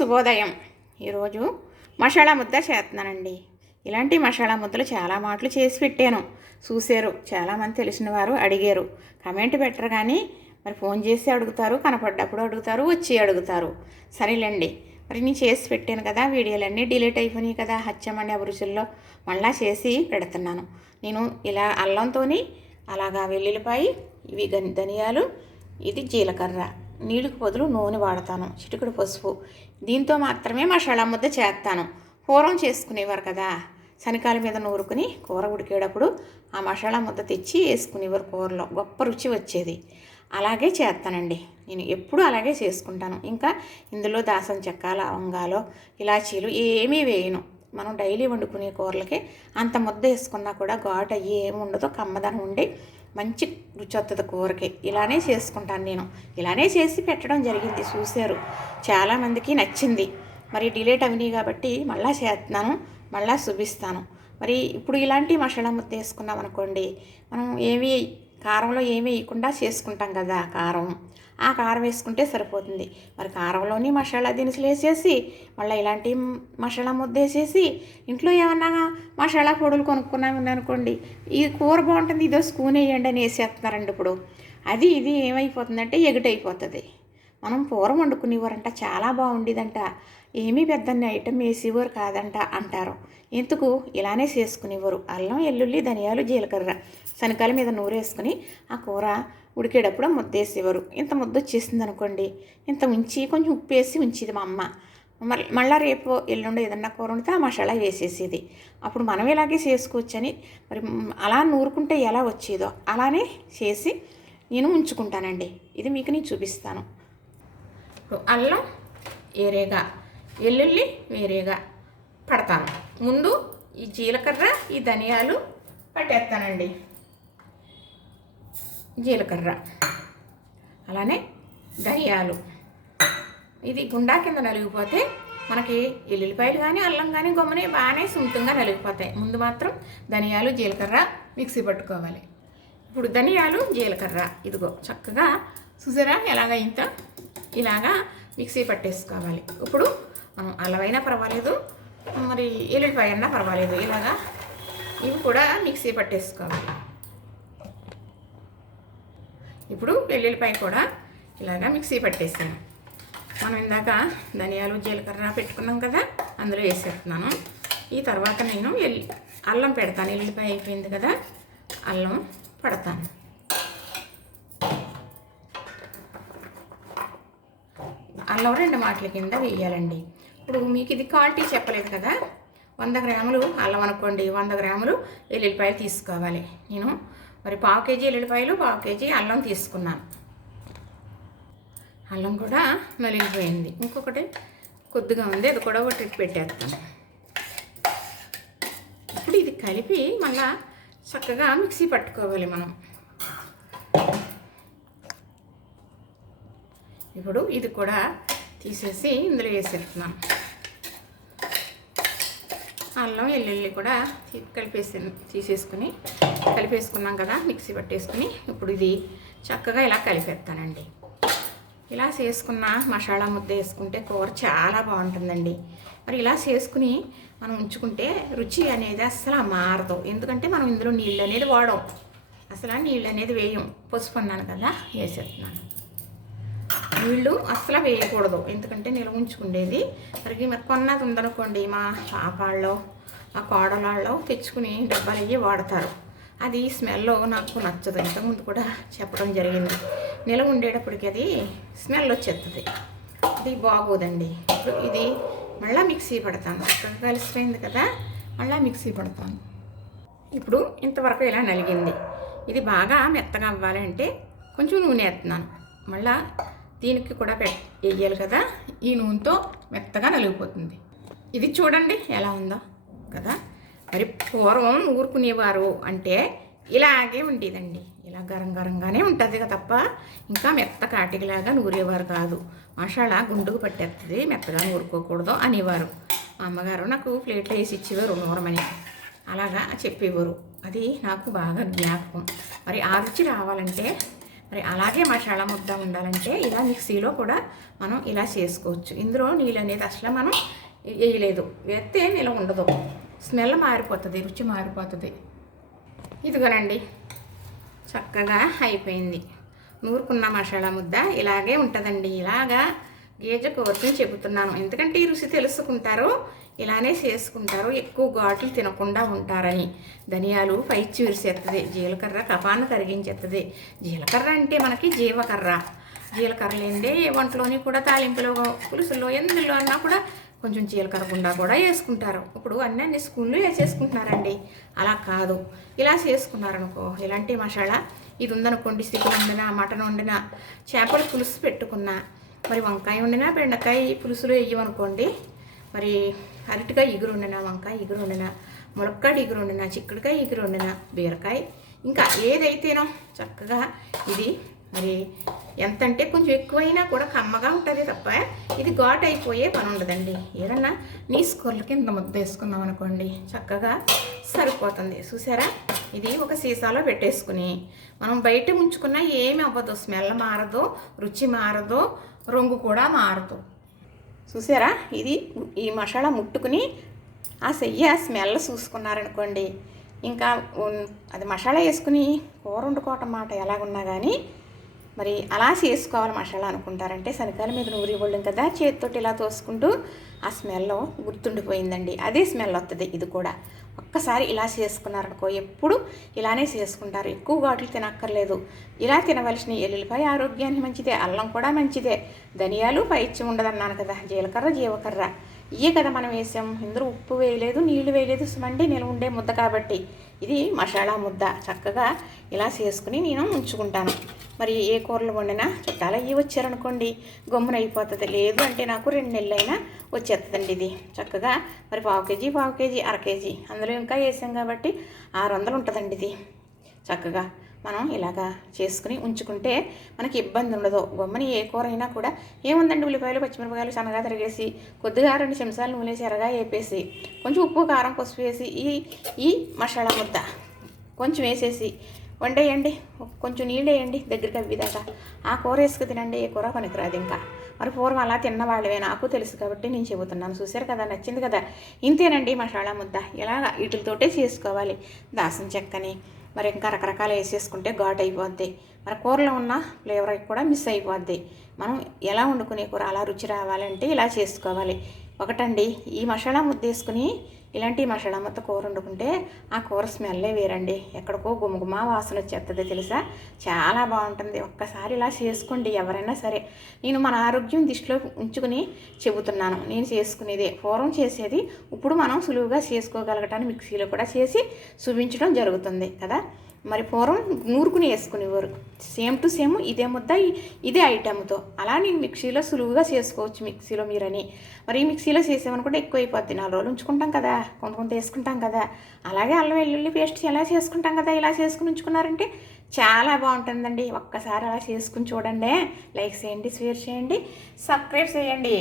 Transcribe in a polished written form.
శుభోదయం. ఈరోజు మసాలా ముద్ద చేస్తున్నానండి. ఇలాంటి మసాలా ముద్దలు చాలా మాటలు చేసి పెట్టాను, చూశారు. చాలామంది తెలిసిన వారు అడిగారు. కమెంట్ పెట్టరు కానీ మరి ఫోన్ చేసి అడుగుతారు, కనపడ్డప్పుడు అడుగుతారు, వచ్చి అడుగుతారు. సరేలేండి, మరి నేను చేసి పెట్టాను కదా, వీడియోలన్నీ డిలీట్ అయిపోయినాయి కదా, హచ్చమని అభిరుచుల్లో మళ్ళా చేసి పెడుతున్నాను. నేను ఇలా అల్లంతో అలాగా వెల్లుల్లిపాయ, ఇవి ధనియాలు, ఇది జీలకర్ర, నీళ్ళకు బదులు నూనె వాడతాను, చిటికెడు పసుపు. దీంతో మాత్రమే మసాలా ముద్ద చేస్తాను. పూర్వం చేసుకునేవారు కదా, శనకాల మీద నూరుకుని కూర ఉడికేటప్పుడు ఆ మసాలా ముద్ద తెచ్చి వేసుకునేవారు కూరలో, గొప్ప రుచి వచ్చేది. అలాగే చేస్తానండి, నేను ఎప్పుడూ అలాగే చేసుకుంటాను. ఇంకా ఇందులో దాసం చెక్క, లవంగాలు, ఇలాచీలు ఏమీ వేయను. మనం డైలీ వండుకునే కూరలకి అంత ముద్ద వేసుకున్నా కూడా ఘాటు అయ్యి ఏమి ఉండదో, కమ్మదనం ఉండి మంచి రుచి వస్తుంది కూరకి. ఇలానే చేసుకుంటాను నేను. ఇలానే చేసి పెట్టడం జరిగింది, చూశారు. చాలామందికి నచ్చింది. మరి డిలేట్ అవినాయి కాబట్టి మళ్ళీ చేస్తున్నాను, మళ్ళీ చూపిస్తాను. మరి ఇప్పుడు ఇలాంటి మసాలా ముద్ద వేసుకున్నాం అనుకోండి, మనం ఏమీ కారంలో ఏమీ వేయకుండా చేసుకుంటాం కదా, ఆ కారం వేసుకుంటే సరిపోతుంది. మరి కారంలోని మసాలా దినుసులు వేసేసి మళ్ళీ ఇలాంటి మసాలా ముద్ద వేసేసి ఇంట్లో ఏమన్నా మసాలా పొడులు కొనుక్కున్నామని అనుకోండి, ఈ కూర బాగుంటుంది, ఇదో స్పూన్ వేయండి అని వేసేస్తున్నారండి. ఇప్పుడు ఇది ఏమైపోతుందంటే ఎగుటైపోతుంది. మనం పూర్వం వండుకునేవారంట, చాలా బాగుండేదంట, ఏమీ పెద్దని ఐటెం వేసేవారు కాదంట అంటారు. ఎందుకు ఇలానే చేసుకునేవారు. అల్లం, వెల్లుల్లి, ధనియాలు, జీలకర్ర శనకాల మీద నూరేసుకుని ఆ కూర ఉడికేటప్పుడు ముద్దేసేవారు. ఇంత ముద్ద వచ్చేసింది అనుకోండి, ఇంత ఉంచి కొంచెం ఉప్పు వేసి ఉంచేది మా అమ్మ. మళ్ళీ రేపు ఎల్లుండి ఏదన్నా కూర ఉంటే ఆ మసాలా వేసేసేది. అప్పుడు మనం ఇలాగే చేసుకోవచ్చని, మరి అలా నూరుకుంటే ఎలా వచ్చేదో అలానే చేసి నేను ఉంచుకుంటానండి. ఇది మీకు నేను చూపిస్తాను. అల్లం వేరేగా, వెల్లుల్లి వేరేగా పడతాను. ముందు ఈ జీలకర్ర, ఈ ధనియాలు పట్టేస్తానండి. జీలకర్ర, అలానే ధనియాలు, ఇది గుండా కింద నలిగిపోతే మనకి ఎల్లుల్లిపాయలు కానీ అల్లం కానీ గమ్మునే బాగానే సున్నితంగా నలిగిపోతాయి. ముందు మాత్రం ధనియాలు, జీలకర్ర మిక్సీ పట్టుకోవాలి. ఇప్పుడు ధనియాలు, జీలకర్ర ఇదిగో చక్కగా చూసారా ఎలాగ ఇంత ఇలాగా మిక్సీ పట్టేసుకోవాలి. ఇప్పుడు మనం అల్లమైనా పర్వాలేదు, మరి ఎల్లుల్లిపాయ అయినా పర్వాలేదు, ఇలాగా ఇవి కూడా మిక్సీ పట్టేసుకోవాలి. ఇప్పుడు వెల్లుల్లిపాయ కూడా ఇలాగా మిక్సీ పట్టేసాను. మనం ఇందాక ధనియాలు, జీలకర్ర పెట్టుకున్నాం కదా, అందులో వేసేస్తున్నాను. ఈ తర్వాత నేను అల్లం పెడతాను. ఎల్లుల్లిపాయ అయిపోయింది కదా, అల్లం పడతాను. అల్లం 2 మాటల కింద వేయాలండి. ఇప్పుడు మీకు ఇది క్వాలిటీ చెప్పలేదు కదా, 100 గ్రాములు అల్లం అనుకోండి, 100 గ్రాములు ఎల్లుల్లిపాయలు తీసుకోవాలి. నేను మరి 1/2 కేజీ ఎల్లుల్లిపాయలు, 1/2 కేజీ అల్లం తీసుకున్నాను. అల్లం కూడా నలిగిపోయింది. ఇంకొకటి కొద్దిగా ఉంది, అది కూడా ఒక ట్రిప్ పెట్టేస్తాను. ఇప్పుడు ఇది కలిపి మళ్ళా చక్కగా మిక్సీ పట్టుకోవాలి మనం. ఇప్పుడు ఇది కూడా తీసేసి ఇందులో వేసేస్తున్నాం. అల్లం, వెల్లుల్లి కూడా కలిపేసుకున్నాం కదా, మిక్సీ పట్టేసుకుని ఇప్పుడు ఇది చక్కగా ఇలా కలిపేస్తానండి. ఇలా చేసుకున్న మసాలా ముద్ద వేసుకుంటే కూర చాలా బాగుంటుందండి. మరి ఇలా చేసుకుని మనం ఉంచుకుంటే రుచి అనేది అస్సలు మారదు. ఎందుకంటే మనం ఇందులో నీళ్ళు అనేది వాడం, అసలు నీళ్ళు అనేది వేయం. పసుపు అన్నాను కదా, వేసేస్తున్నాను. నీళ్ళు అస్సలు వేయకూడదు, ఎందుకంటే నిల్వ ఉంచుకునేది. మరి కొన్నది ఉందనుకోండి, మా పాపాల్లో, మా కోడలాల్లో తెచ్చుకుని డబ్బాలు అయ్యి వాడతారు. అది స్మెల్ నాకు నచ్చదు. ఇంతకుముందు కూడా చెప్పడం జరిగింది, నిల్వ ఉండేటప్పటికి అది స్మెల్ వచ్చేస్తుంది, అది బాగోదండి. ఇది మళ్ళీ మిక్సీ పడతాను. చక్కగా కలిసిపోయింది కదా, మళ్ళీ మిక్సీ పడతాను. ఇప్పుడు ఇంతవరకు ఇలా నలిగింది. ఇది బాగా మెత్తగా అవ్వాలంటే కొంచెం నూనె వేస్తున్నాను. మళ్ళీ దీనికి కూడా వేయాలి కదా, ఈ నూనెతో మెత్తగా నలిగిపోతుంది. ఇది చూడండి ఎలా ఉందో కదా. మరి పూర్వం ఊరుకునేవారు అంటే ఇలాగే ఉండేదండి, ఇలా గరం గరంగానే ఉంటుంది కదా, తప్ప ఇంకా మెత్త కాటికిలాగా నూరేవారు కాదు. మసాలా గుండుకు పట్టేస్తుంది, మెత్తగా నూరుకోకూడదు అనేవారు. మా అమ్మగారు నాకు ప్లేట్లో వేసి ఇచ్చేవారు నూరమని, అలాగా చెప్పేవారు. అది నాకు బాగా జ్ఞాపకం. మరి ఆ రుచి రావాలంటే మరి అలాగే మసాలా ముద్ద ఉండాలంటే ఇలా మిక్సీలో కూడా మనం ఇలా చేసుకోవచ్చు. ఇందులో నీళ్ళు అనేది అసలు మనం వేయలేదు, వేస్తే నిలవ ఉండదు, స్మెల్ మారిపోతుంది, రుచి మారిపోతుంది. ఇదిగోనండి చక్కగా అయిపోయింది. నూరుకున్న మసాలా ముద్ద ఇలాగే ఉంటుందండి. ఇలాగా గేజ కోరుకుని చెబుతున్నాను, ఎందుకంటే ఈ రుచి తెలుసుకుంటారు, ఇలానే చేసుకుంటారు, ఎక్కువ ఘాట్లు తినకుండా ఉంటారని. ధనియాలు పైచి విరిసేస్తుంది, జీలకర్ర కఫాన్ని కరిగించేస్తుంది. జీలకర్ర అంటే మనకి జీవకర్ర. జీలకర్ర లేదే ఏ వంటలోని కూడా తాలింపులో పులుసుల్లో ఎందులో అన్నా కూడా కొంచెం జీలకర్ర గుండా కూడా వేసుకుంటారు. ఇప్పుడు అన్ని స్కూల్లో వేసేసుకుంటున్నారండి. అలా కాదు, ఇలా చేసుకున్నారనుకో, ఇలాంటి మసాలా ఇది ఉందనుకోండి, చికెన్ వండినా, మటన్ వండినా, చేపల పులుసు పెట్టుకున్నా, మరి వంకాయ వండినా, బెండకాయ పులుసులు వేయమనుకోండి, మరి అరటికాయ ఇగురు వండినా, వంకాయ ఇగురు వండినా, ములక్కాయ ఇగురు వండినా, చిక్కుడుకాయ ఇగురు వండినా, బీరకాయ ఇంకా ఏదైతేనో చక్కగా ఇది మరి ఎంత అంటే కొంచెం ఎక్కువైనా కూడా కమ్మగా ఉంటుంది తప్ప ఇది ఘాట్ అయిపోయే పని ఉండదండి. ఏదన్నా నీసుకోర్లకి ఇంత ముద్ద వేసుకున్నాం అనుకోండి, చక్కగా సరిపోతుంది. చూసారా, ఇది ఒక సీసాలో పెట్టేసుకుని మనం బయట ఉంచుకున్నా ఏమి అవ్వదు, స్మెల్ మారదు, రుచి మారదు, రంగు కూడా మారదు. చూసారా, ఇది ఈ మసాలా ముట్టుకుని ఆ స్మెల్ చూసుకున్నారనుకోండి, ఇంకా అది మసాలా వేసుకుని కూర వండుకోవటం మాట ఎలాగున్నా కానీ మరి అలా చేసుకోవాలి మసాలా అనుకుంటారంటే శనగకాయల మీద నూరి ఇవ్వడం కదా, చేతితోటి ఇలా తోసుకుంటూ ఆ స్మెల్ గుర్తుండిపోయిందండి. అదే స్మెల్ వస్తుంది. ఇది కూడా ఒక్కసారి ఇలా చేసుకున్నారనుకో, ఎప్పుడు ఇలానే చేసుకుంటారు. ఎక్కువ ఘాట్లు తినక్కర్లేదు. ఇలా తినవలసిన ఎల్లుల్లిపాయ ఆరోగ్యానికి మంచిదే, అల్లం కూడా మంచిదే, ధనియాలు పైచ్యం ఉండదన్నాను కదా, జీలకర్ర జీవకర్ర ఇవే కదా మనం వేసాం. ఇందులో ఉప్పు వేయలేదు, నీళ్లు వేయలేదు, సుమండి నిల్వ ఉండే ముద్ద కాబట్టి ఇది మసాలా ముద్ద. చక్కగా ఇలా చేసుకుని నేను ఉంచుకుంటాను. మరి ఏ కూరలు వండినా చుట్టాలు అయ్యి వచ్చారనుకోండి, గమ్మున అయిపోతుంది. లేదు అంటే నాకు 2 నెలలైనా వచ్చేస్తుందండి ఇది. చక్కగా మరి పావు కేజీ, అర కేజీ అందులో ఇంకా వేసాం కాబట్టి 600 ఉంటుందండి ఇది. చక్కగా మనం ఇలాగా చేసుకుని ఉంచుకుంటే మనకి ఇబ్బంది ఉండదు. గమ్మని ఏ కూర అయినా కూడా ఏముందండి, ఉల్లిపాయలు పచ్చిమిరపకాయలు సన్నగా తరిగేసి కొద్దిగా 2 చెంచాలు నూనెసి ఎరగా వేపేసి కొంచెం ఉప్పు కారం పసుపు వేసి ఈ మసాలా ముద్ద కొంచెం వేసేసి వండేయండి, కొంచెం నీళ్ళు వేయండి దగ్గరికి అవ్విదాకా, ఆ కూర వేసుకు తినండి. ఏ కూర పనికిరాదు ఇంకా. మరి పూర్వం అలా తిన్నవాళ్ళవే, నాకు తెలుసు కాబట్టి నేను చెబుతున్నాను. చూశారు కదా, నచ్చింది కదా. ఇంతేనండి మసాలా ముద్ద. ఇలాగ వీటితోటే చేసుకోవాలి. దాసం చెక్కని మరి ఇంకా రకరకాలు వేసేసుకుంటే ఘాట్ అయిపోద్ది, మరి కూరలో ఉన్న ఫ్లేవర్ కూడా మిస్ అయిపోద్ది. మనం ఎలా వండుకునే కూర అలా రుచి రావాలంటే ఇలా చేసుకోవాలి. ఒకటండి, ఈ మసాలా ముద్ద వేసుకుని ఇలాంటి మసాలా ముద్ద కూర వండుకుంటే ఆ కూర స్మెల్లే వేరండి, ఎక్కడికో గుమగుమా వాసన వచ్చేస్తుంది తెలుసా, చాలా బాగుంటుంది. ఒక్కసారి ఇలా చేసుకోండి ఎవరైనా సరే. నేను మన ఆరోగ్యం దృష్టిలో ఉంచుకుని చెబుతున్నాను. నేను చేసుకునేదే, పూర్వం చేసేది ఇప్పుడు మనం సులువుగా చేసుకోగలగటాన్ని మిక్సీలో కూడా చేసి చూపించడం జరుగుతుంది కదా. మరి పూర్వం నూరుకుని వేసుకునేవారు, సేమ్ టు సేమ్ ఇదే ముద్ద ఇదే ఐటమ్తో. అలా నేను మిక్సీలో సులువుగా చేసుకోవచ్చు మిక్సీలో మీరని. మరి మిక్సీలో చేసామనుకుంటే ఎక్కువ అయిపోద్ది, 4 రోజులు ఉంచుకుంటాం కదా, కొంత వేసుకుంటాం కదా. అలాగే అల్లం వెల్లుల్లి పేస్ట్ ఎలా చేసుకుంటాం కదా, ఇలా చేసుకుని ఉంచుకున్నారంటే చాలా బాగుంటుందండి. ఒక్కసారి అలా చేసుకుని చూడండి. లైక్ చేయండి, షేర్ చేయండి, సబ్స్క్రైబ్ చేయండి.